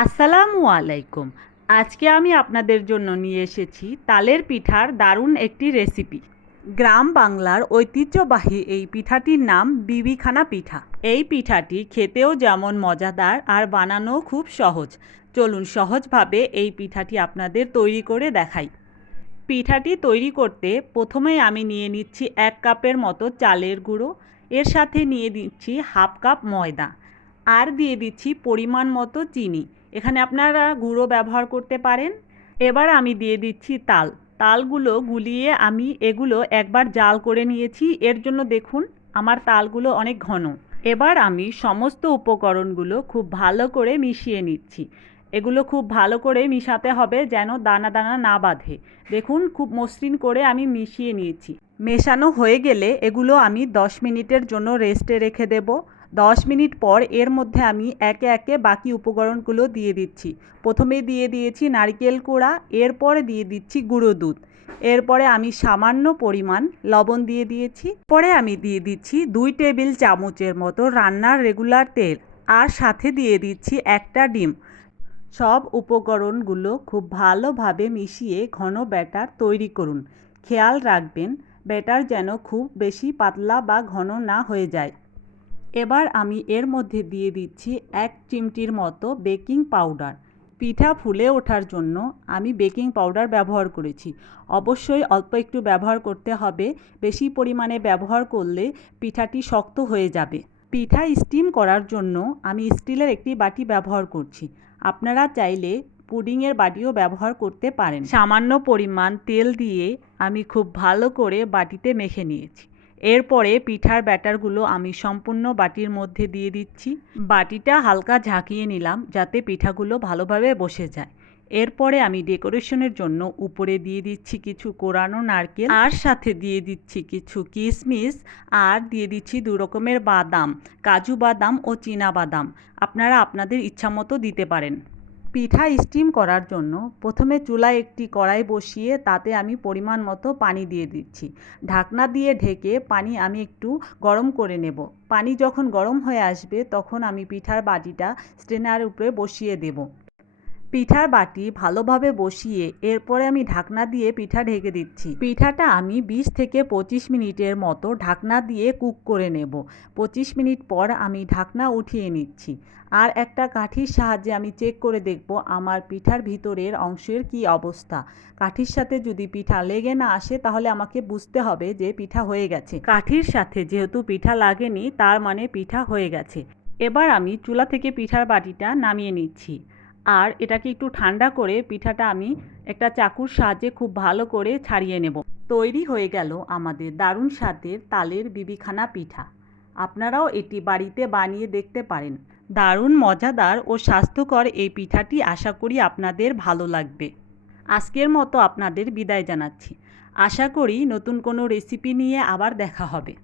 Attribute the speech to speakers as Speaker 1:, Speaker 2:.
Speaker 1: আসসালামু আলাইকুম। আজকে আমি আপনাদের জন্য নিয়ে এসেছি তালের পিঠার দারুণ একটি রেসিপি। গ্রাম বাংলার ঐতিহ্যবাহী এই পিঠাটির নাম বিবিখানা পিঠা। এই পিঠাটি খেতেও যেমন মজাদার আর বানানোও খুব সহজ। চলুন সহজভাবে এই পিঠাটি আপনাদের তৈরি করে দেখাই। পিঠাটি তৈরি করতে প্রথমেই আমি নিয়ে নিচ্ছি এক কাপের মতো চালের গুঁড়ো। এর সাথে নিয়ে নিচ্ছি হাফ কাপ ময়দা। আর দিয়ে দিচ্ছি পরিমাণ মতো চিনি। এখানে আপনারা গুঁড়ো ব্যবহার করতে পারেন। এবার আমি দিয়ে দিচ্ছি তাল। তালগুলো গুলিয়ে আমি এগুলো একবার জাল করে নিয়েছি। এর জন্য দেখুন, আমার তালগুলো অনেক ঘন। এবার আমি সমস্ত উপকরণগুলো খুব ভালো করে মিশিয়ে নিচ্ছি। এগুলো খুব ভালো করে মিশাতে হবে যেন দানা দানা না বাঁধে। দেখুন, খুব মসৃণ করে আমি মিশিয়ে নিয়েছি। মেশানো হয়ে গেলে এগুলো আমি দশ মিনিটের জন্য রেস্টে রেখে দেব। দশ মিনিট পর এর মধ্যে আমি একে একে বাকি উপকরণগুলো দিয়ে দিচ্ছি। প্রথমে দিয়ে দিয়েছি নারকেল কোড়া, এরপরে দিয়ে দিচ্ছি গুঁড়ো দুধ। এরপরে আমি সামান্য পরিমাণ লবণ দিয়ে দিয়েছি। পরে আমি দিয়ে দিচ্ছি দুই টেবিল চামচের মতো রান্নার রেগুলার তেল আর সাথে দিয়ে দিচ্ছি একটা ডিম। সব উপকরণগুলো খুব ভালোভাবে মিশিয়ে ঘন ব্যাটার তৈরি করুন। খেয়াল রাখবেন, ব্যাটার যেন খুব বেশি পাতলা বা ঘন না হয়ে যায়। এবার আমি এর মধ্যে দিয়ে দিচ্ছি এক চিমটির মতো বেকিং পাউডার। পিঠা ফুলে ওঠার জন্য আমি বেকিং পাউডার ব্যবহার করেছি। অবশ্যই অল্প একটু ব্যবহার করতে হবে, বেশি পরিমাণে ব্যবহার করলে পিঠাটি শক্ত হয়ে যাবে। পিঠা স্টিম করার জন্য আমি স্টিলের একটি বাটি ব্যবহার করছি। আপনারা চাইলে পুডিংয়ের বাটিও ব্যবহার করতে পারেন। সামান্য পরিমাণ তেল দিয়ে আমি খুব ভালো করে বাটিতে মেখে নিয়েছি। এরপরে পিঠার ব্যাটারগুলো আমি সম্পূর্ণ বাটির মধ্যে দিয়ে দিচ্ছি। বাটিটা হালকা ঝাঁকিয়ে নিলাম যাতে পিঠাগুলো ভালোভাবে বসে যায়। এরপরে আমি ডেকোরেশনের জন্য উপরে দিয়ে দিচ্ছি কিছু কোরানো নারকেল আর সাথে দিয়ে দিচ্ছি কিছু কিশমিশ আর দিয়ে দিচ্ছি দু রকমের বাদাম, কাজু বাদাম ও চীনা বাদাম। আপনারা আপনাদের ইচ্ছামতো দিতে পারেন। পিঠা স্টিম করার জন্য প্রথমে চুলায় একটি কড়াই বসিয়ে তাতে আমি পরিমাণ মতো পানি দিয়ে দিচ্ছি। ঢাকনা দিয়ে ঢেকে পানি আমি একটু গরম করে নেব। পানি যখন গরম হয়ে আসবে তখন আমি পিঠার বাটিটা স্ট্রেনার উপরে বসিয়ে দেব। পিঠার বাটি ভালোভাবে বসিয়ে এরপরে আমি ঢাকনা দিয়ে পিঠা ঢেকে দিচ্ছি। পিঠাটা আমি বিশ থেকে পঁচিশ মিনিটের মতো ঢাকনা দিয়ে কুক করে নেব। পঁচিশ মিনিট পর আমি ঢাকনা উঠিয়ে নিচ্ছি। আর একটা কাঠির সাহায্যে আমি চেক করে দেখব আমার পিঠার ভিতরের অংশের কি অবস্থা। কাঠির সাথে যদি পিঠা লেগে না আসে তাহলে আমাকে বুঝতে হবে যে পিঠা হয়ে গেছে। কাঠির সাথে যেহেতু পিঠা লাগেনি তার মানে পিঠা হয়ে গেছে। এবার আমি চুলা থেকে পিঠার বাটিটা নামিয়ে নিচ্ছি। আর এটাকে একটু ঠান্ডা করে পিঠাটা আমি একটা চাকুর সাহায্যে খুব ভালো করে ছাড়িয়ে নেব। তৈরি হয়ে গেল আমাদের দারুণ স্বাদের তালের বিবিখানা পিঠা। আপনারাও এটি বাড়িতে বানিয়ে দেখতে পারেন। দারুণ মজাদার ও স্বাস্থ্যকর এই পিঠাটি আশা করি আপনাদের ভালো লাগবে। আজকের মতো আপনাদের বিদায় জানাচ্ছি। আশা করি নতুন কোনো রেসিপি নিয়ে আবার দেখা হবে।